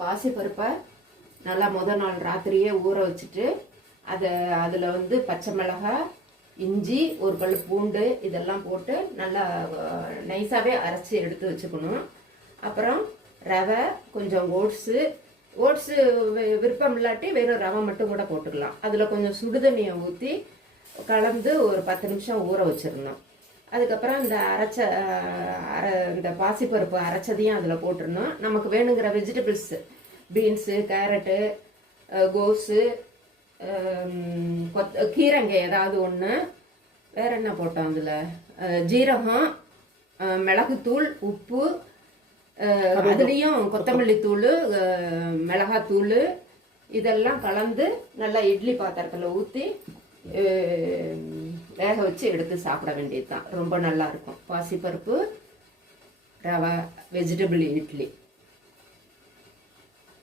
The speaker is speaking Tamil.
பாசிப்பருப்பை நல்லா முதல் நாள் ராத்திரியே ஊற வச்சுட்டு அதில் வந்து பச்சை மிளகாய், இஞ்சி, ஒரு பல் பூண்டு இதெல்லாம் போட்டு நல்லா நைஸாகவே அரைச்சி எடுத்து வச்சுக்கணும். அப்புறம் ரவை, கொஞ்சம் ஓட்ஸு விருப்பம் இல்லாட்டி வெறும் ரவை மட்டும் கூட போட்டுக்கலாம். அதில் கொஞ்சம் சுடுதண்ணியை ஊற்றி கலந்து ஒரு 10 நிமிஷம் ஊற வச்சிடணும். அதுக்கப்புறம் இந்த இந்த பாசிப்பருப்பு அரைச்சதையும் அதில் போட்டுடணும். நமக்கு வேணுங்கிற வெஜிடபிள்ஸ், பீன்ஸு, கேரட்டு, கோஸு, கீரைங்க ஏதாவது ஒன்று, வேற என்ன போட்டோம் அதில், ஜீரகம், மிளகுத்தூள், உப்பு, அதுலேயும் கொத்தமல்லி தூள், மிளகாத்தூள் இதெல்லாம் கலந்து நல்லா இட்லி பாத்திரத்தில் ஊற்றி வேக வச்சு எடுத்து சாப்பிட வேண்டியது தான். ரொம்ப நல்லா இருக்கும் பாசிப்பருப்பு ரவை வெஜிடபிள் இட்லி.